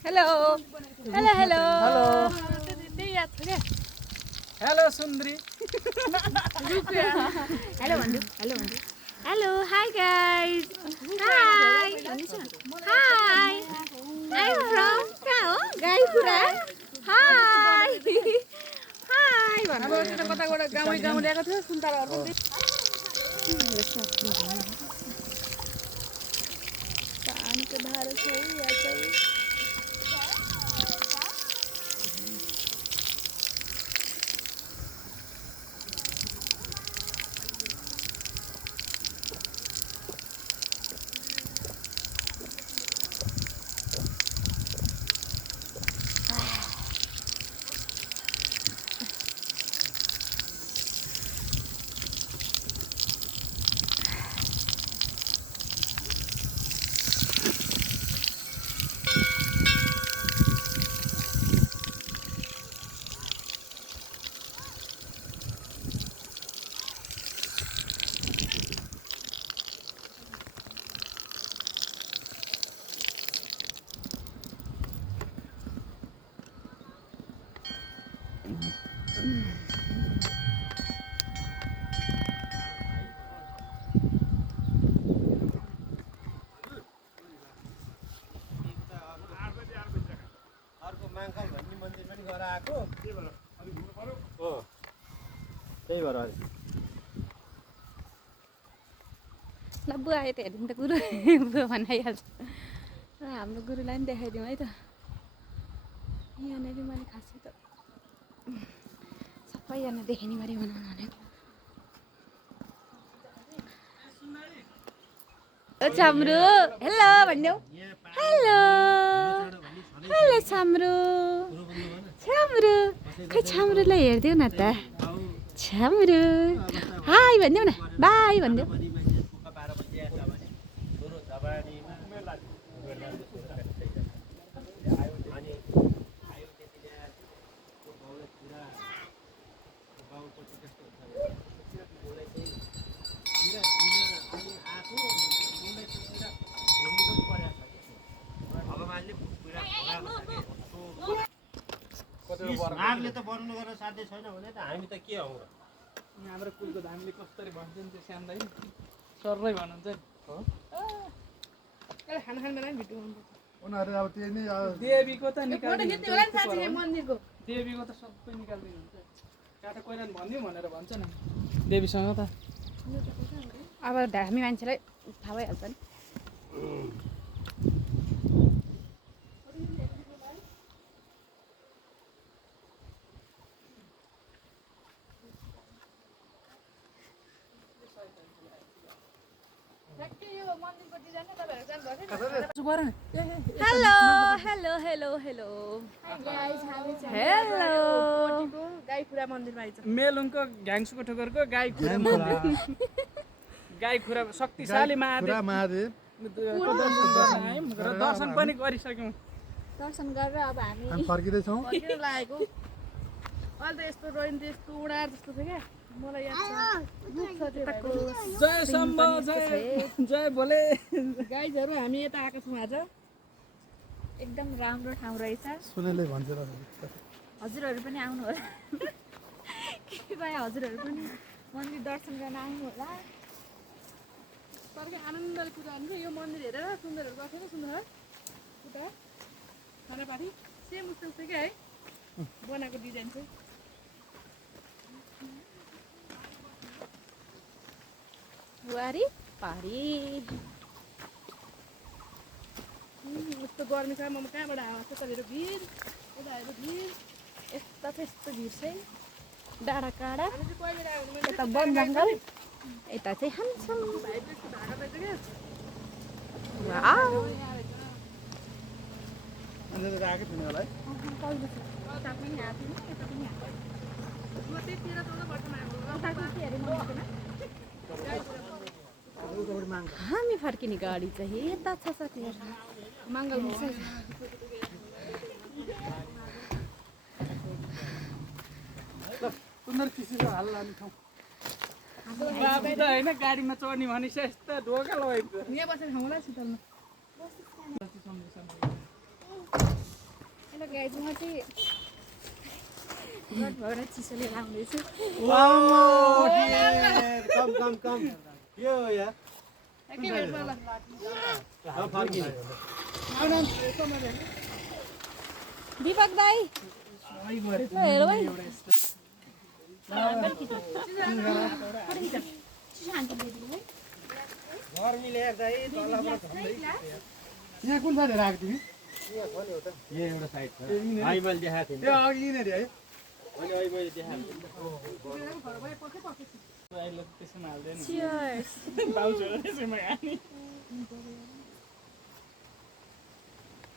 hello hello hello hello सुन्दरी hello भन्नु hello hi guys hi hi I am from कहाँ हो गाईपुरा high high भन्नु अब त्यो कताबाट गाउँ ल्याएको थियो सुन्तलाहरु पानीको धारो छ या चाहिँ माङ्कल भन्ने मन्दिर पनि गएर आएको हो त्यही भएर ल बुवा आयो त हेरौँ त गुरु बुवा भनाइहाल्छ र हाम्रो गुरुलाई पनि देखाइदिउँ है त यहाँनिर मैले खासै त सबैजना देखेँ नि मैले बनाउनु भनेको चाम्रो हेलो भन्नु हेलो हेलो चाम्रो चाम्रो खै चाम्रोलाई हेरिदेऊ न त चाम्रो हाई भनिदेऊ न बाई भनिदेऊ आगले त बनाउनु गर्न साध्य छैन भने त हामी त के हौ र हाम्रो कुलको हामीले कसरी भन्छ नि त्यो श्याम दाइ सररै भन्नुहुन्छ नि हो खाना खाने बेला नि भिडियो गर्नुपर्छ उनीहरू अब त्यही नै देवीको त फोटो खिच्ने होला नि साँच्चै मन्दिरको देवीको त सबै निकाल्दिनु हुन्छ काटा कोइरान भनिदिउँ भनेर भन्छ नि देवीसँग त अब हामी मान्छेलाई थाहा भइहाल्छ नि hello hello hello hello hello Gaipura मन्दिरमा आइछ मेलुङको घ्याङ्सुको ठोकरको गाई खुरा शक्तिशाली महादेव र दर्शन पनि गरिसक्यौँ दर्शन गरेर अब हामी फर्किँदैछौँ फर्किन लागेको अहिले त यस्तो रोइन त यस्तो उडार जस्तो थियो क्या मलाई याद छ जय शम्भ जय भोले गाइजहरू हामी यता आएको छौँ आज एकदम राम्रो ठाउँ रहेछ सुनेले भन्छ र हजुरहरू पनि आउनु होला के भयो हजुरहरू पनि मन्दिर दर्शन गर्न आउनु होला तरकै आनन्दले पूजा हुन्छ यो मन्दिर हेरेर सुन्दरहरू गएको थियो सुन्दर उता खानापाती सेम उस्तो उस्तो क्या है बनाएको डिजाइन चाहिँ बुहारी पारी यस्तो गर्मी छ म कहाँबाट आएको छ तपाईँहरू भिड यता हेरेर भिड यता चाहिँ यस्तो भिड चाहिँ डाँडा काँडा हामी चाहिँ कहिले आयो भने यता वन जङ्गल यता चाहिँ हान्छौँ भाइ त्यस्तो ढाका रहेछ क्या वाउ आएकै थिएन होला है तल पनि आएको थिएन यता पनि आएको तेह्र 14 वर्षमा हामी फर्किने गाडी चाहिँ यता छ साथीहरू मङ्गल मुसा सुन्दर किसिमको हाल लाने ठाउँ बाबु त होइन गाडीमा चढ्ने भने यस्तो ढोका लगाइदियो यहाँ बसेर खाउँला शीतलमा हेलो गाइज म चाहिँ भएर चिसोले लाउँदैछु कम यो यार एकै मिनट पर्ला फर्किने दिपक दाई ल हेर भाइ गर्मीले हेर्दा यहाँ कुन साइड राखेको तिमी यो एउटा साइड छ अहिले मैले देखाएको थिएँ त्यो अघि यिनीहरू है अहिले मैले देखाएको अहिले त्यसैमा हाल्दैन चियर्स बाउजूहरू त्यसैमा हाल्ने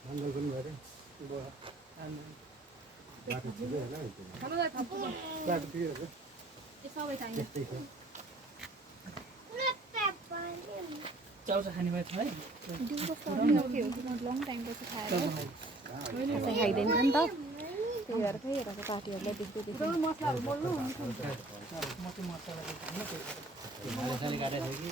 मङ्गल पनि गरे खानुलाई थप्पु बाटो ठिकै हो सबै चाहिन्छ त्यस्तै छ चाउचा खाने भए थियो है लङ टाइमपछि खाएर खाइदिन्छ नि त त्यही भएर खै हेरेको पार्टीहरूलाई देख्दै देख्दै मसलाहरू बोल्नु म चाहिँ मसला काटेको थियो कि